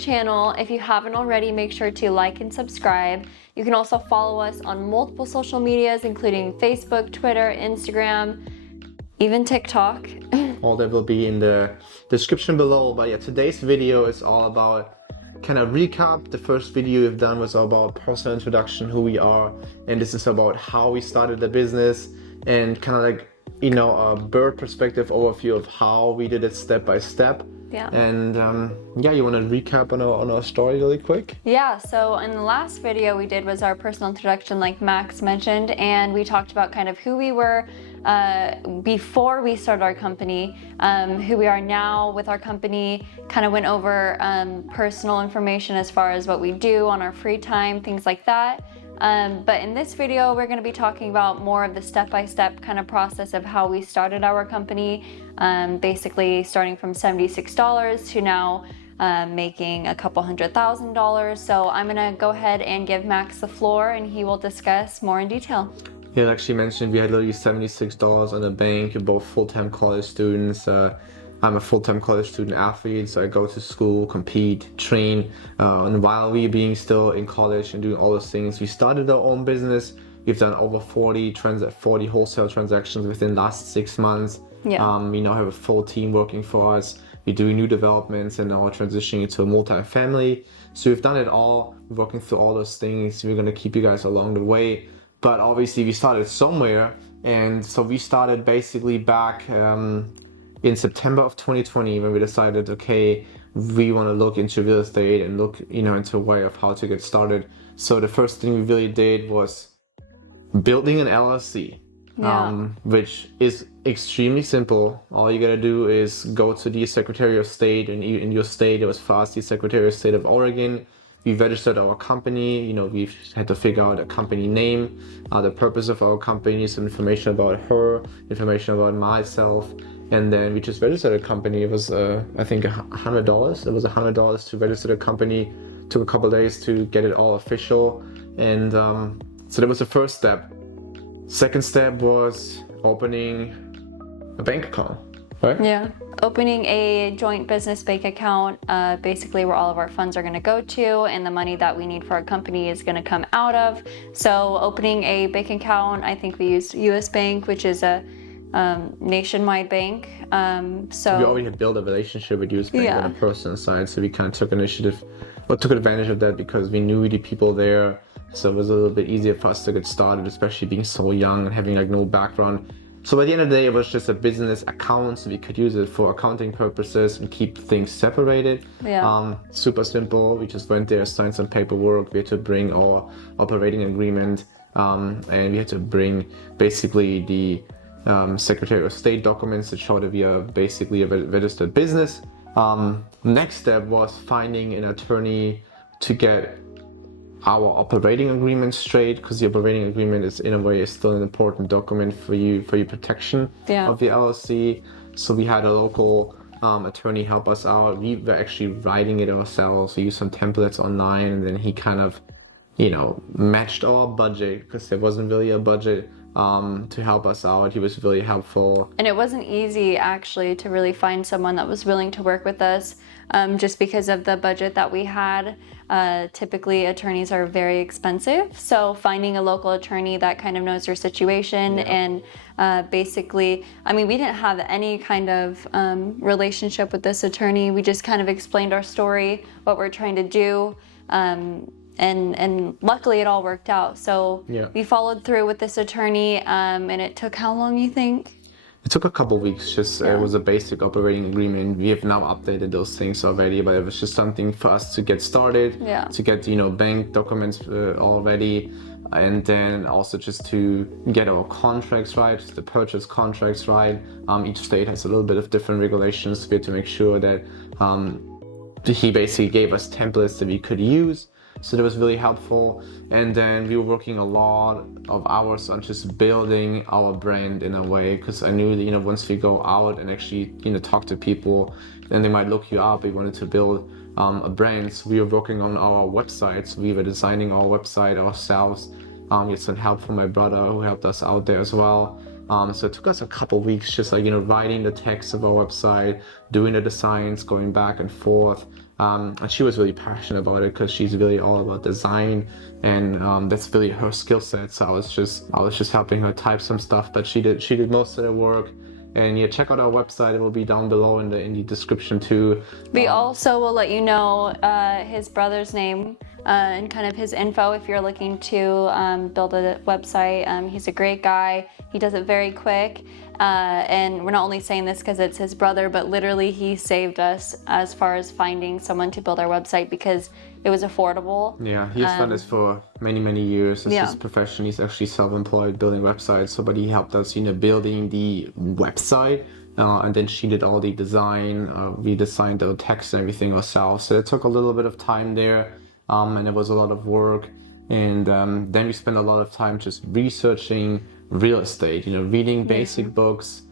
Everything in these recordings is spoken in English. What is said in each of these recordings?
channel. If you haven't already, make sure to like and subscribe. You can also follow us on multiple social medias, including Facebook, Twitter, Instagram, even TikTok. All that will be in the description below. But yeah, today's video is all about kind of recap. The first video we've done was all about personal introduction, who we are, and this is about how we started the business and kind of like, you know, a bird perspective overview of how we did it step by step. Yeah. And yeah, you want to recap on our story really quick? Yeah, so in the last video we did was our personal introduction, like Max mentioned, and we talked about kind of who we were before we started our company, who we are now with our company, kind of went over personal information as far as what we do on our free time, things like that. But in this video, we're going to be talking about more of the step-by-step kind of process of how we started our company, basically starting from $76 to now making a couple $100,000. So I'm going to go ahead and give Max the floor and he will discuss more in detail. You actually mentioned we had literally $76 on the bank. We're both full-time college students. I'm a full-time college student athlete, so I go to school, compete, train, and while we being still in college and doing all those things, we started our own business. We've done over 40 wholesale transactions within the last 6 months. Yeah. We now have a full team working for us. We're doing new developments and now transitioning into a multi-family. So we've done it all, we're working through all those things. We're gonna keep you guys along the way. But obviously we started somewhere, and so we started basically back in September of 2020 when we decided, okay, we want to look into real estate and look, you know, into a way of how to get started. So the first thing we really did was building an LLC, which is extremely simple. All you gotta do is go to the Secretary of State, and in your state, it was for us the Secretary of State of Oregon. We registered our company, you know, we've had to figure out a company name, the purpose of our company, some information about her, information about myself, and then we just registered a company. It was, I think, $100. It was $100 to register the company. Took a couple of days to get it all official, and so that was the first step. Second step was opening a bank account, right? Yeah, opening a joint business bank account, basically where all of our funds are going to go to and the money that we need for our company is going to come out of. So opening a bank account, I think we used US Bank, which is a nationwide bank. So we already had built a relationship with US Bank on a personal side, so we kind of took took advantage of that because we knew the people there. So it was a little bit easier for us to get started, especially being so young and having like no background. So by the end of the day, it was just a business account, so we could use it for accounting purposes and keep things separated. Yeah. Super simple. We just went there, signed some paperwork. We had to bring our operating agreement, and we had to bring basically the Secretary of State documents that show that we are basically a registered business. Next step was finding an attorney to get our operating agreement straight, because the operating agreement is in a way still an important document for your protection of the LLC. So we had a local attorney help us out. We were actually writing it ourselves. We used some templates online, and then he kind of, you know, matched our budget because there wasn't really a budget to help us out. He was really helpful. And it wasn't easy actually to really find someone that was willing to work with us, just because of the budget that we had. Typically attorneys are very expensive, so finding a local attorney that kind of knows your situation and basically, I mean, we didn't have any kind of relationship with this attorney. We just kind of explained our story, what we're trying to do, and luckily it all worked out. So we followed through with this attorney, and it took how long, you think? It took a couple of weeks. Just it was a basic operating agreement. We have now updated those things already, but it was just something for us to get started, to get, you know, bank documents already, and then also just to get our contracts right, the purchase contracts right. Each state has a little bit of different regulations. We had to make sure that he basically gave us templates that we could use. So that was really helpful. And then we were working a lot of hours on just building our brand in a way, because I knew that, you know, once we go out and actually, you know, talk to people, then they might look you up. We wanted to build a brand. So we were working on our websites. We were designing our website ourselves. We had some help from my brother who helped us out there as well. So it took us a couple weeks just like, you know, writing the text of our website, doing the designs, going back and forth. And she was really passionate about it because she's really all about design, and that's really her skill set. So I was just helping her type some stuff, but she did most of the work. And yeah, check out our website. It will be down below in the description too. We also will let you know his brother's name and kind of his info if you're looking to build a website. He's a great guy. He does it very quick. And we're not only saying this because it's his brother, but literally he saved us as far as finding someone to build our website because it was affordable. Yeah, he's done this for many years. It's his profession. He's actually self-employed building websites. So, but he helped us, building the website. And then she did all the design. We designed the text and everything ourselves. So it took a little bit of time there. And it was a lot of work. And then we spent a lot of time just researching real estate, reading basic books,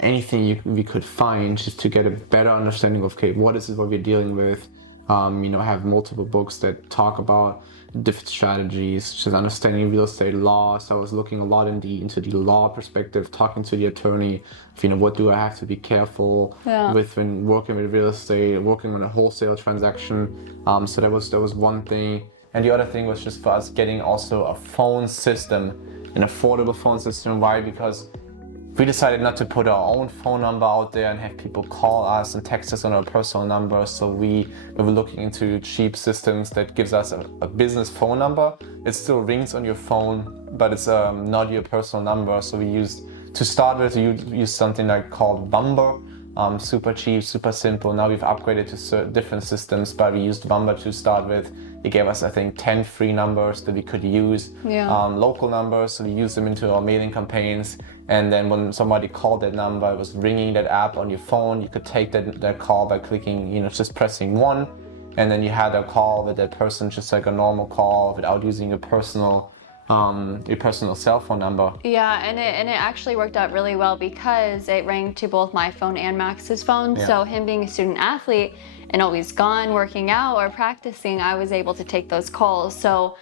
anything we could find just to get a better understanding of, okay, what is it what we're dealing with? I have multiple books that talk about different strategies, just understanding real estate law. So I was looking a lot into the law perspective, talking to the attorney, what do I have to be careful with when working with real estate, working on a wholesale transaction. So that was one thing. And the other thing was just for us getting also a phone system, an affordable phone system. Why? Because we decided not to put our own phone number out there and have people call us and text us on our personal number. So we were looking into cheap systems that gives us a business phone number. It still rings on your phone, but it's not your personal number. So we used something like called Vollmer. Super cheap, super simple. Now we've upgraded to different systems, but we used Vollmer to start with. It gave us, I think, 10 free numbers that we could use, local numbers, so we used them into our mailing campaigns. And then when somebody called that number, it was ringing that app on your phone. You could take that call by clicking, just pressing 1, and then you had a call with that person, just like a normal call, without using your personal cell phone number. Yeah, and it actually worked out really well because it rang to both my phone and Max's phone. Yeah. So him being a student athlete and always gone working out or practicing, I was able to take those calls. So,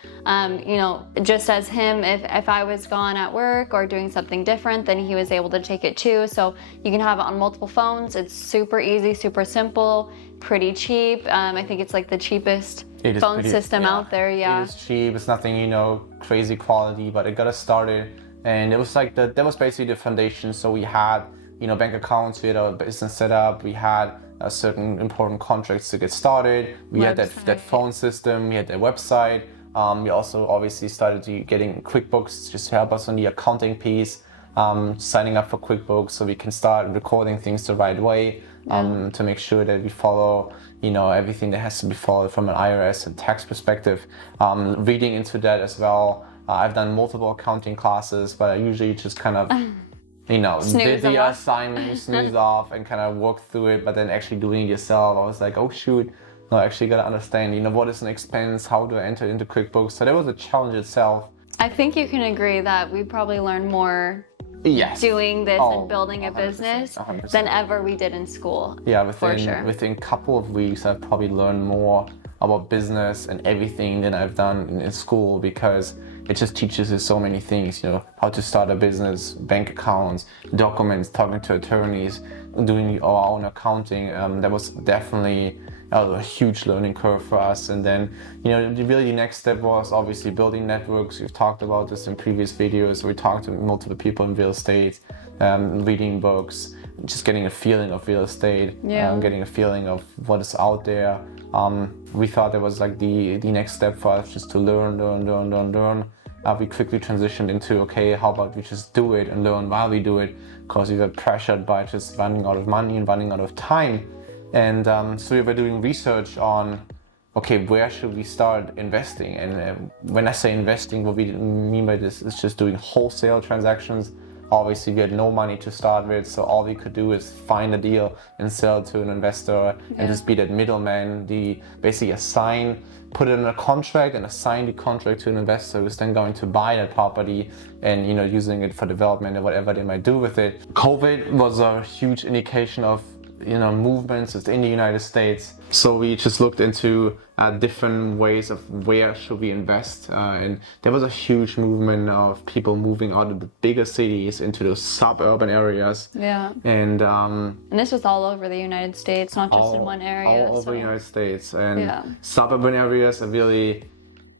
just as him, if I was gone at work or doing something different, then he was able to take it too. So you can have it on multiple phones. It's super easy, super simple, pretty cheap. I think it's like the cheapest phone system out there. Yeah, it is cheap. It's nothing, crazy quality, but it got us started. And it was like that was basically the foundation. So we had, bank accounts, we had a business set up, we had certain important contracts to get started. We had that phone system, we had the website. We also obviously started getting QuickBooks just to help us on the accounting piece, signing up for QuickBooks so we can start recording things the right way, to make sure that we follow, everything that has to be followed from an IRS and tax perspective. Reading into that as well. I've done multiple accounting classes, but I usually just kind of did the assignment, snooze off, and kind of work through it. But then actually doing it yourself, I was like, oh shoot, no, I actually got to understand, what is an expense, how do I enter into QuickBooks? So that was a challenge itself. I think you can agree that we probably learned more doing this and building a business 100%. Than ever we did in school. Yeah, within a couple of weeks, I've probably learned more about business and everything than I've done in school, because it just teaches you so many things, how to start a business, bank accounts, documents, talking to attorneys, doing our own accounting. That was definitely a huge learning curve for us. And then, really the next step was obviously building networks. We've talked about this in previous videos. We talked to multiple people in real estate, reading books, just getting a feeling of real estate, getting a feeling of what is out there. We thought it was like the next step for us, just to learn. We quickly transitioned into, okay, how about we just do it and learn while we do it, because we were pressured by just running out of money and running out of time. And so we were doing research on, okay, where should we start investing? And when I say investing, what we mean by this is just doing wholesale transactions. Obviously, we had no money to start with, so all we could do is find a deal and sell to an investor and just be that middleman, basically put it in a contract and assign the contract to an investor who's then going to buy that property and, using it for development or whatever they might do with it. COVID was a huge indication of movements within the United States. So we just looked into different ways of where should we invest, and there was a huge movement of people moving out of the bigger cities into those suburban areas. Yeah. And this was all over the United States, not just in one area. All over the United States. And yeah. Suburban areas are really,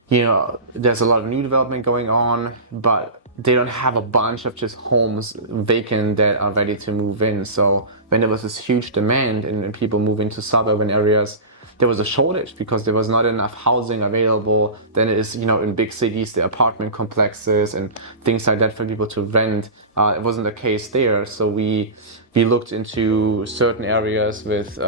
there's a lot of new development going on, but they don't have a bunch of just homes vacant that are ready to move in. So when there was this huge demand and people moving to suburban areas, there was a shortage because there was not enough housing available. Then it is, in big cities, the apartment complexes and things like that for people to rent. It wasn't the case there. So we looked into certain areas with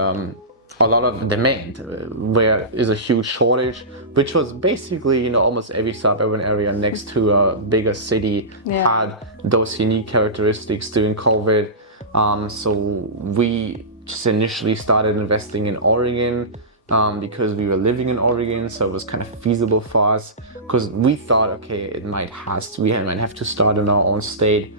a lot of demand, where is a huge shortage, which was basically, almost every suburban area next to a bigger city had those unique characteristics during COVID. So we just initially started investing in Oregon because we were living in Oregon, so it was kind of feasible for us, because we thought, okay, we might have to start in our own state.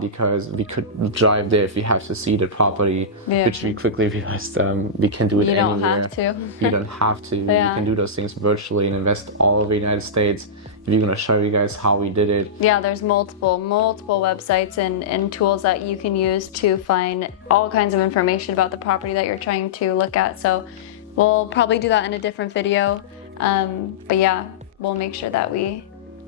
Because we could drive there if we have to see the property, which we quickly realized we can do it anywhere. You don't have to. You don't have to. You can do those things virtually and invest all over the United States. We're going to show you guys how we did it. Yeah, there's multiple websites and tools that you can use to find all kinds of information about the property that you're trying to look at. So we'll probably do that in a different video. But yeah, we'll make sure that we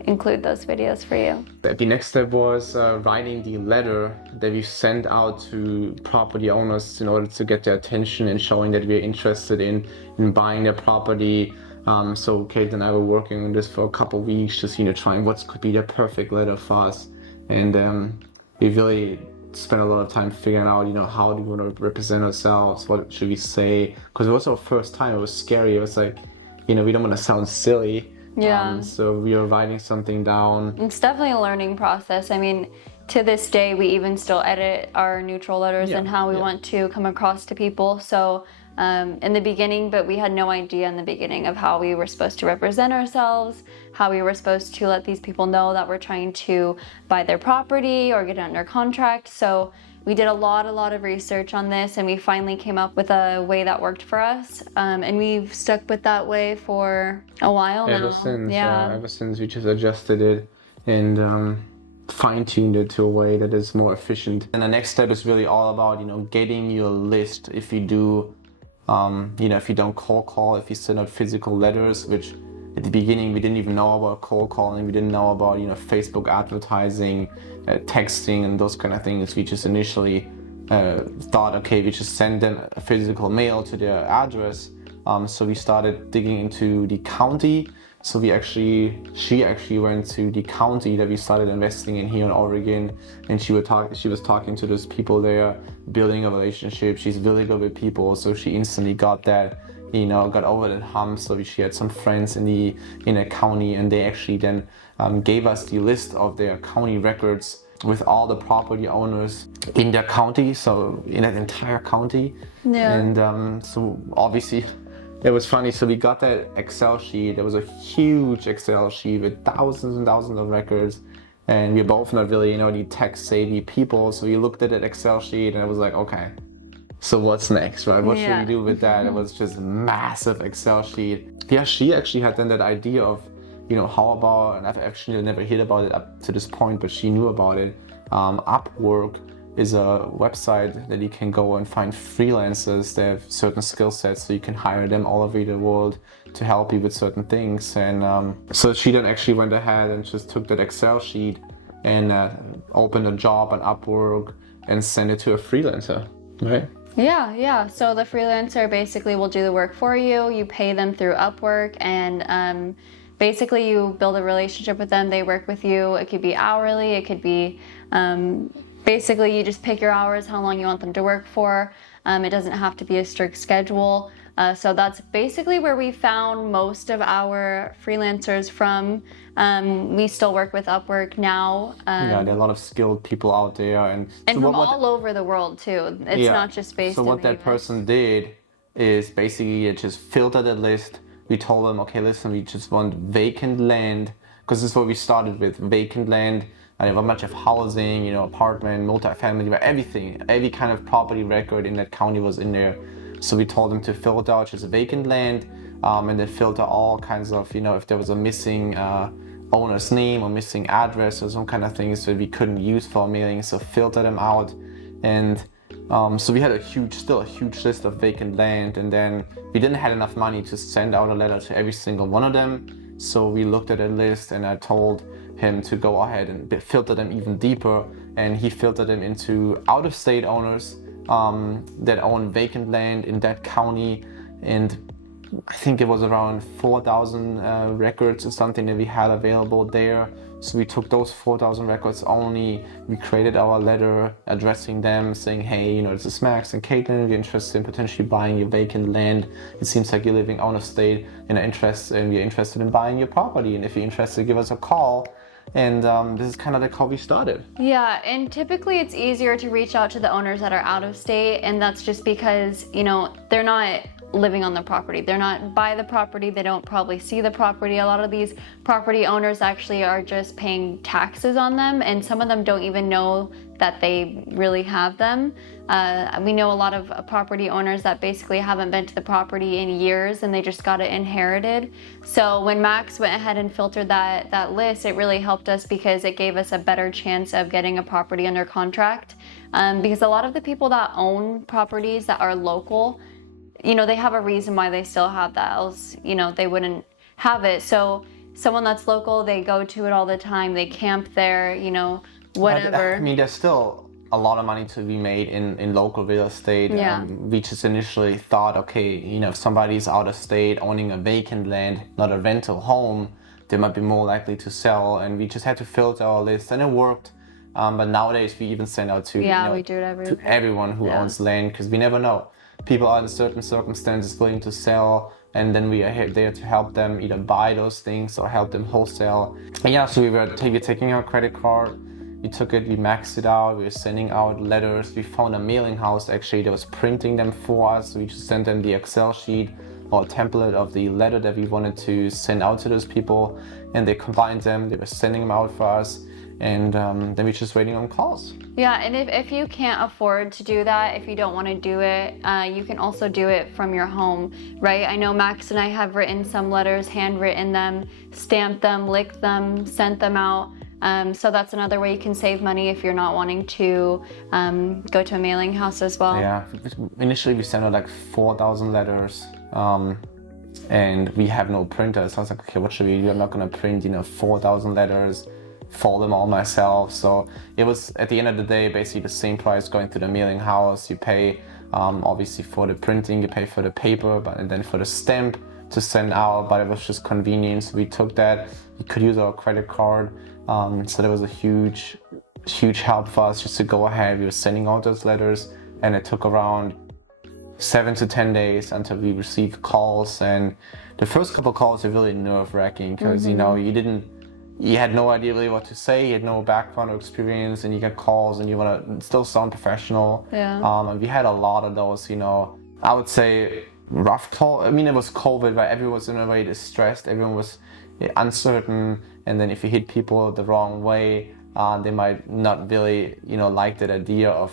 include those videos for you. The next step was writing the letter that we sent out to property owners in order to get their attention and showing that we're interested in buying their property. So Kate and I were working on this for a couple of weeks, just trying what could be the perfect letter for us. And we really spent a lot of time figuring out, how do we want to represent ourselves? What should we say? Because it was our first time. It was scary. It was like, we don't want to sound silly. Yeah. So we were writing something down. It's definitely a learning process. I mean, to this day, we even still edit our neutral letters and how we want to come across to people. So in the beginning, but we had no idea in the beginning of how we were supposed to represent ourselves, how we were supposed to let these people know that we're trying to buy their property or get under contract. So we did a lot of research on this, and we finally came up with a way that worked for us. And we've stuck with that way for a while now. Ever since we just adjusted it and fine-tuned it to a way that is more efficient. And the next step is really all about, getting your list. If you do, if you don't cold call, if you send out physical letters, which at the beginning we didn't even know about cold calling, we didn't know about Facebook advertising, texting and those kind of things. We just initially thought, okay, we just send them a physical mail to their address. So we started digging into the county. So she actually went to the county that we started investing in here in Oregon, and she was talking to those people there, building a relationship. She's really good with people, so she instantly got that, got over that hump. So she had some friends in a county, and they actually then gave us the list of their county records with all the property owners in their county, so in that entire county. Yeah. And so obviously it was funny. So we got that Excel sheet. There was a huge Excel sheet with thousands and thousands of records, and we're both not really, the tech-savvy people. So we looked at that Excel sheet, and it was like, okay, so what's next, right? What should we do with that? It was just a massive Excel sheet. Yeah, she actually had then that idea of, how about, and I've actually never heard about it up to this point, but she knew about it. Upwork is a website that you can go and find freelancers that have certain skill sets, so you can hire them all over the world to help you with certain things. And so she then actually went ahead and just took that Excel sheet and opened a job on Upwork and sent it to a freelancer, right? Yeah. So the freelancer basically will do the work for you. You pay them through Upwork, and basically you build a relationship with them. They work with you. It could be hourly. It could be basically you just pick your hours, how long you want them to work for. It doesn't have to be a strict schedule. So that's basically where we found most of our freelancers from. We still work with Upwork now. There are a lot of skilled people out there, and so from all over the world too. It's not just based in the US. So what that person did is basically it just filtered a list. We told them, okay, listen, we just want vacant land because this is what we started with, vacant land. And there was a bunch of housing, you know, apartment, multifamily, but everything, every kind of property record in that county was in there. So we told them to filter out just vacant land, and then filter all kinds of, you know, if there was a missing owner's name or missing address or some kind of things that we couldn't use for a mailing, so filter them out. And so we had still a huge list of vacant land, and then we didn't have enough money to send out a letter to every single one of them. So we looked at a list, and I told him to go ahead and filter them even deeper, and he filtered them into out-of-state owners that own vacant land in that county. And I think it was around 4,000 records or something that we had available there. So we took those 4,000 records only. We created our letter addressing them, saying, hey, you know, this is Max and Kaitlin. We're interested in potentially buying your vacant land. It seems like you're living out of state and we're interested in buying your property. And if you're interested, give us a call. And this is kind of like how we started. Yeah, and typically it's easier to reach out to the owners that are out of state, and that's just because, you know, they're not living on the property. They're not by the property. They don't probably see the property. A lot of these property owners actually are just paying taxes on them, and some of them don't even know that they really have them. We know a lot of property owners that basically haven't been to the property in years, and they just got it inherited. So when Max went ahead and filtered that list, it really helped us because it gave us a better chance of getting a property under contract. Because a lot of the people that own properties that are local, you know, they have a reason why they still have that, else, you know, they wouldn't have it. So someone that's local, they go to it all the time, they camp there, you know, whatever. I mean, there's still a lot of money to be made in local real estate. Yeah. We just initially thought, okay, you know, if somebody's out of state owning a vacant land, not a rental home, they might be more likely to sell. And we just had to filter our list, and it worked. But nowadays we even send out to, we do it to everyone who owns land, because we never know. People are in certain circumstances willing to sell, and then we are there to help them either buy those things or help them wholesale. And yeah, so we were taking our credit card, we took it, we maxed it out, we were sending out letters. We found a mailing house actually that was printing them for us. We just sent them the Excel sheet or template of the letter that we wanted to send out to those people, and they combined them, they were sending them out for us. And then we're just waiting on calls. Yeah, and if you can't afford to do that, if you don't want to do it, you can also do it from your home, right? I know Max and I have written some letters, handwritten them, stamped them, licked them, sent them out. So that's another way you can save money if you're not wanting to go to a mailing house as well. Yeah, initially we sent out like 4,000 letters. And we have no printer. So I was like, okay, what should we do? I'm not going to print, 4,000 letters, fold them all myself. So it was, at the end of the day, basically the same price going to the mailing house. You pay obviously for the printing, you pay for the paper, and then for the stamp to send out, but it was just convenience. We took that, we could use our credit card. So that was a huge help for us just to go ahead. We were sending out those letters, and it took around 7 to 10 days until we received calls. And the first couple of calls were really nerve-wracking because you had no idea really what to say, you had no background or experience, and you get calls and you want to still sound professional. And we had a lot of those, I would say rough call. I mean, it was COVID, right? Everyone was in a way distressed, everyone was uncertain, and then if you hit people the wrong way, they might not really, like that idea of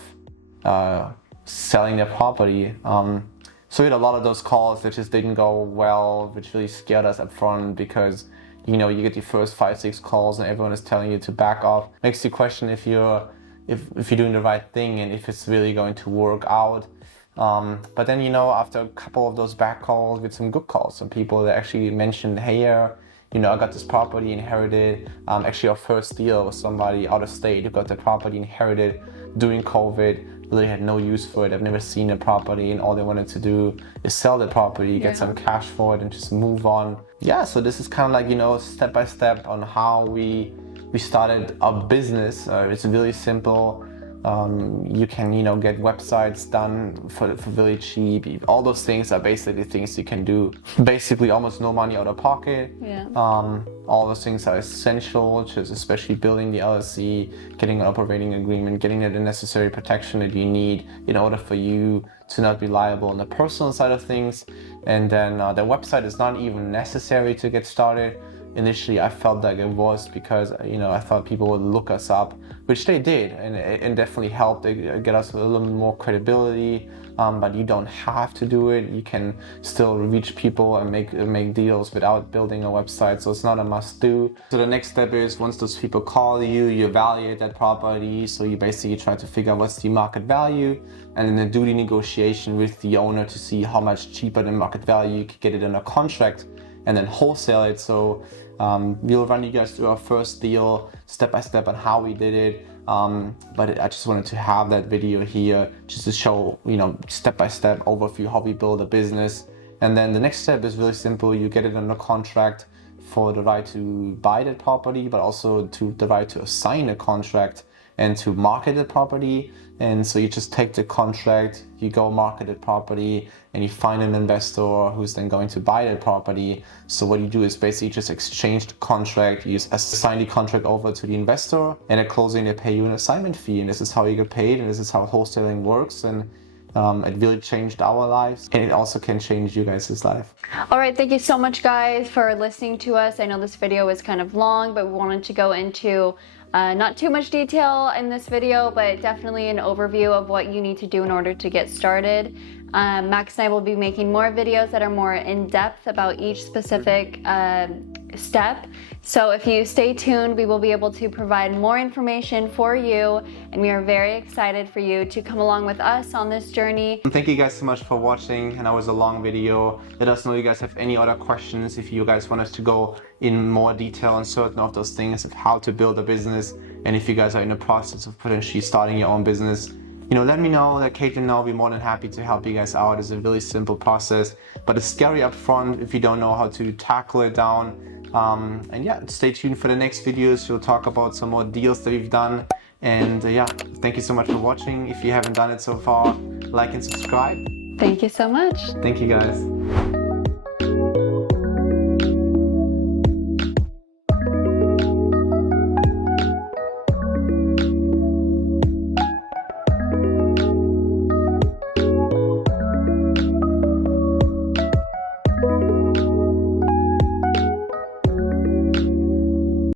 selling their property. So we had a lot of those calls that just didn't go well, which really scared us up front because you get your first 5-6 calls and everyone is telling you to back off. Makes you question if you're doing the right thing and if it's really going to work out. But then after a couple of those back calls, with some good calls, some people that actually mentioned, hey, I got this property inherited. Actually, our first deal was somebody out of state who got the property inherited during COVID. Really had no use for it. I've never seen a property, and all they wanted to do is sell the property, get some cash for it, and just move on. Yeah, so this is kind of like, step by step on how we started our business. It's really simple. You can, get websites done for really cheap. All those things are basically things you can do. Basically, almost no money out of pocket. Yeah. All those things are essential, just especially building the LLC, getting an operating agreement, getting the necessary protection that you need in order for you to not be liable on the personal side of things. And then the website is not even necessary to get started. initially I felt like it was, because I thought people would look us up, which they did, and definitely helped get us a little more credibility. But you don't have to do it. You can still reach people and make deals without building a website, so it's not a must do. So the next step is, once those people call you, you evaluate that property. So you basically try to figure out what's the market value, and then do the negotiation with the owner to see how much cheaper than market value you could get it under contract, and then wholesale it. So we'll run you guys through our first deal step by step on how we did it. But I just wanted to have that video here just to show, step by step overview how we build a business. And then the next step is really simple. You get it under contract for the right to buy that property, but also to the right to assign a contract and to market the property. And so you just take the contract, you go market the property, and you find an investor who's then going to buy that property. So what you do is basically just exchange the contract, you assign the contract over to the investor, and at closing they pay you an assignment fee. And this is how you get paid, and this is how wholesaling works. And it really changed our lives, and it also can change you guys' life. All right, thank you so much, guys, for listening to us. I know this video was kind of long, but we wanted to go into not too much detail in this video, but definitely an overview of what you need to do in order to get started. Max and I will be making more videos that are more in-depth about each specific step. So if you stay tuned, we will be able to provide more information for you, and we are very excited for you to come along with us on this journey. Thank you guys so much for watching, and that was a long video. Let us know if you guys have any other questions, if you guys want us to go in more detail on certain of those things of how to build a business, and if you guys are in the process of potentially starting your own business. Let me know, let Kaitlin know. I'll be more than happy to help you guys out. It's a really simple process, but it's scary up front if you don't know how to tackle it down. And yeah, stay tuned for the next videos. We'll talk about some more deals that we've done. And yeah, thank you so much for watching. If you haven't done it so far, like and subscribe. Thank you so much. Thank you, guys.